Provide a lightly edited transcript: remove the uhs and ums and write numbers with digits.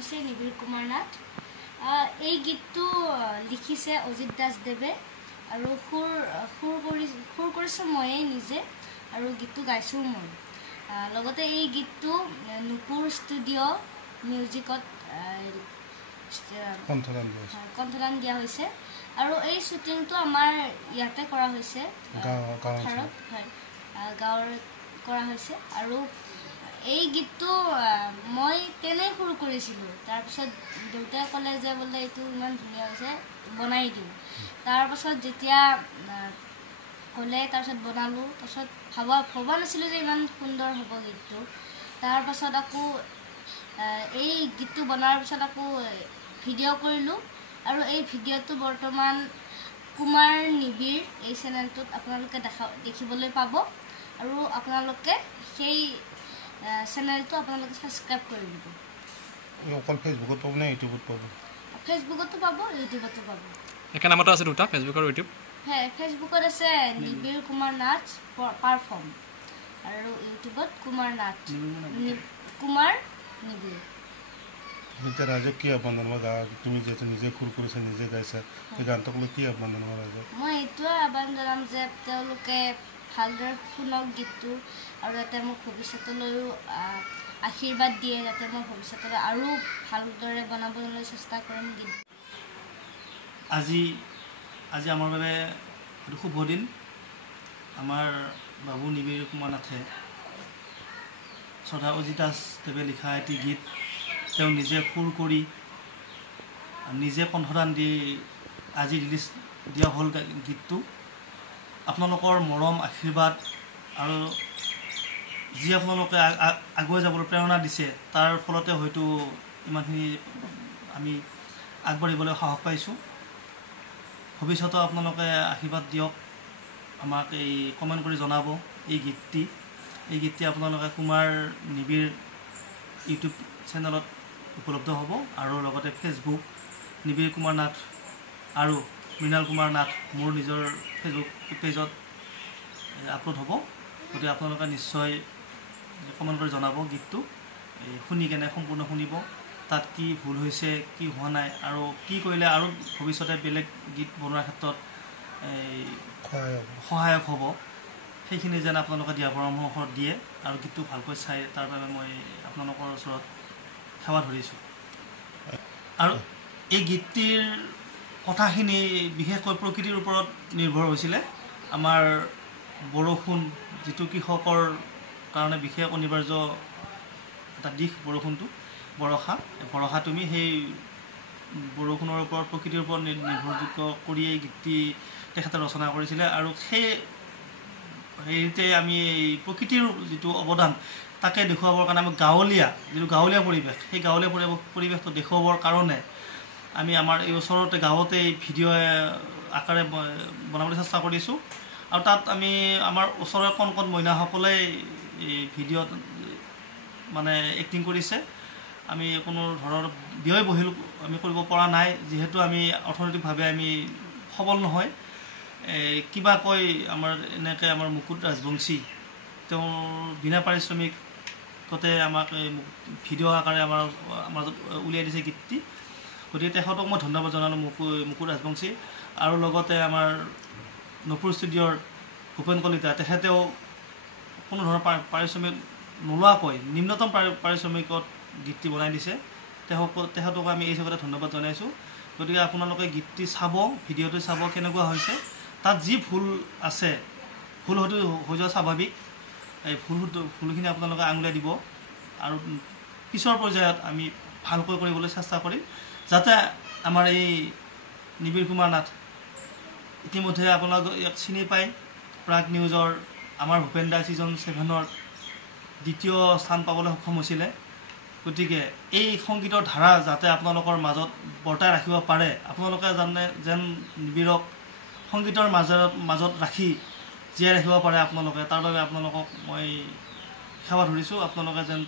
হৈছে নিবিড় কুমাৰ নাথ। এই গীতটো লিখিছে অজিত দাসদেৱে আৰু সুৰ কৰিছোঁ ময়েই নিজে আৰু গীতটো গাইছোঁ মই। লগতে এই গীতটো নুপুৰ ষ্টুডিঅ' মিউজিকত কণ্ঠদান দিয়া হৈছে আৰু এই শ্বুটিংটো আমাৰ ইয়াতে কৰা হৈছে, পথাৰত গাঁৱৰ কৰা হৈছে। আৰু এই গীতটো মই তেনেই সুৰ কৰিছিলোঁ। তাৰপিছত দেউতাই ক'লে যে বোলে এইটো ইমান ধুনীয়া হৈছে, বনাই দিওঁ। তাৰপাছত যেতিয়া ক'লে তাৰপিছত বনালোঁ। তাৰপিছত ভবা নাছিলোঁ যে ইমান সুন্দৰ হ'ব গীতটো। তাৰপাছত আকৌ এই গীতটো বনোৱাৰ পিছত আকৌ ভিডিঅ' কৰিলোঁ আৰু এই ভিডিঅ'টো বৰ্তমান কুমাৰ নিবিড় এই চেনেলটোত আপোনালোকে দেখিবলৈ পাব আৰু আপোনালোকে সেই চেনেলটো আপোনালোকে ছাবস্ক্ৰাইব কৰি দিব। অকল ফেচবুকত পাব নে ইউটিউবত পাব? ফেচবুকতো পাব, ইউটিউবতো পাব। একে নামতে আছে দুটা, ফেচবুক আৰু ইউটিউব। ফেচবুকত আছে নিবিড় কুমাৰ নাথ পাৰফৰ্ম আৰু ইউটিউবত কুমাৰ নাথ কুমাৰ নিবিড়। এতিয়া ৰাইজক কি আহ্বান জনাবা? তুমি যিহেতু নিজে সুৰ কৰিছা, নিজে গাইছা, সেই গানটোক লৈ কি আহ্বান জনাবা ৰাইজক? মই এইটোৱে আহ্বান জনাম যে তেওঁলোকে ভালদৰে শুনক গীতটো আৰু যাতে মোক ভৱিষ্যতলৈও আশীৰ্বাদ দিয়ে, যাতে মই ভৱিষ্যতলৈ আৰু ভালদৰে বনাবলৈ চেষ্টা কৰিম গীত। আজি আমাৰ বাবে এইটো শুভ দিন। আমাৰ বাবু নিবিড় কুমাৰ নাথে শ্ৰদ্ধা অজিত দাসদেৱে লিখা এটি গীত তেওঁ নিজে সুৰ কৰি নিজে কণ্ঠদান দি আজি ৰিলিজ দিয়া হ'ল গীতটো। আপোনালোকৰ মৰম আশীৰ্বাদ আৰু যি আপোনালোকে আগুৱাই যাবলৈ প্ৰেৰণা দিছে, তাৰ ফলতে হয়তো ইমানখিনি আমি আগবাঢ়িবলৈ সাহস পাইছোঁ। ভৱিষ্যতে আপোনালোকে আশীৰ্বাদ দিয়ক, আমাক এই কমেণ্ট কৰি জনাব। এই গীতটি আপোনালোকে কুমাৰ নিবিড় ইউটিউব চেনেলত উপলব্ধ হ'ব আৰু লগতে ফেচবুক নিবিড় কুমাৰ নাথ আৰু মৃণাল কুমাৰ নাথ মোৰ নিজৰ ফেচবুক পেজত আপলোড হ'ব। গতিকে আপোনালোকে নিশ্চয় কমেণ্ট কৰি জনাব গীতটো শুনি কেনে, সম্পূৰ্ণ শুনিব। তাত কি ভুল হৈছে, কি হোৱা নাই আৰু কি কৰিলে আৰু ভৱিষ্যতে বেলেগ গীত বনোৱাৰ ক্ষেত্ৰত সহায়ক হ'ব, সেইখিনি যেন আপোনালোকে দিয়া পৰামৰ্শ দিয়ে আৰু গীতটো ভালকৈ চাই, তাৰ বাবে মই আপোনালোকৰ ওচৰত সেৱা ধৰিছোঁ। আৰু এই গীতটিৰ কথাখিনি বিশেষকৈ প্ৰকৃতিৰ ওপৰত নিৰ্ভৰ হৈছিলে। আমাৰ বৰষুণ, যিটো কৃষকৰ কাৰণে বিশেষ অনিবাৰ্য এটা দিশ, বৰষা তুমি সেই বৰষুণৰ ওপৰত, প্ৰকৃতিৰ ওপৰত নিৰ্ভৰযোগ্য কৰি এই গীতটি তেখেতে ৰচনা কৰিছিলে। আৰু হেৰিতে আমি প্ৰকৃতিৰ যিটো অৱদান তাকে দেখুৱাবৰ কাৰণে আমি যিটো গাঁৱলীয়া পৰিৱেশ, সেই গাঁৱলীয়া পৰিৱেশটো দেখুৱাবৰ কাৰণে আমি আমাৰ এই ওচৰতে গাঁৱতে ভিডিঅ' আকাৰে বনাবলৈ চেষ্টা কৰিছোঁ। আৰু তাত আমি আমাৰ ওচৰৰ কণ মহিলাসকলে এই ভিডিঅ'ত মানে এক্টিং কৰিছে। আমি কোনো ধৰণৰ ব্যয়বহুল আমি কৰিব পৰা নাই, যিহেতু আমি অৰ্থনৈতিকভাৱে আমি সবল নহয়। কিবা কয় এনেকৈ আমাৰ মুকুট ৰাজবংশী, তেওঁ বিনা পাৰিশ্ৰমিকতে আমাক ভিডিঅ' আকাৰে আমাৰ মাজত উলিয়াই দিছে গীতটি। গতিকে তেখেতক মই ধন্যবাদ জনালোঁ, মুকুট ৰাজবংশী। আৰু লগতে আমাৰ নুপুৰ ষ্টুডিঅ'ৰ ভূপেন কলিতা, তেখেতেও কোনো ধৰণৰ পাৰিশ্ৰমিক নোলোৱাকৈ নিম্নতম পাৰিশ্ৰমিকত গীতটি বনাই দিছে। তেখেতক আমি এই হিচাপতে ধন্যবাদ জনাইছোঁ। গতিকে আপোনালোকে গীতটি চাব, ভিডিঅ'টো চাব কেনেকুৱা হৈছে। তাত যি ভুল আছে, ভুল হয়তো হৈ যোৱা স্বাভাৱিক, এই ভুলখিনি আপোনালোকে আঙুলিয়াই দিব আৰু পিছৰ পৰ্যায়ত আমি ভালকৈ কৰিবলৈ চেষ্টা কৰিম, যাতে আমাৰ এই নিবিড় কুমাৰ নাথ ইতিমধ্যে আপোনালোকে ইয়াক চিনি পায়। প্ৰাগ নিউজৰ আমাৰ ভূপেন দা ছিজন 7ৰ দ্বিতীয় স্থান পাবলৈ সক্ষম হৈছিলে। গতিকে এই সংগীতৰ ধাৰা যাতে আপোনালোকৰ মাজত বৰ্তাই ৰাখিব পাৰে, আপোনালোকে যেন নিবিড়ক সংগীতৰ মাজত ৰাখি জীয়াই ৰাখিব পাৰে আপোনালোকে, তাৰ বাবে আপোনালোকক মই সেৱা ধৰিছোঁ। আপোনালোকে যেন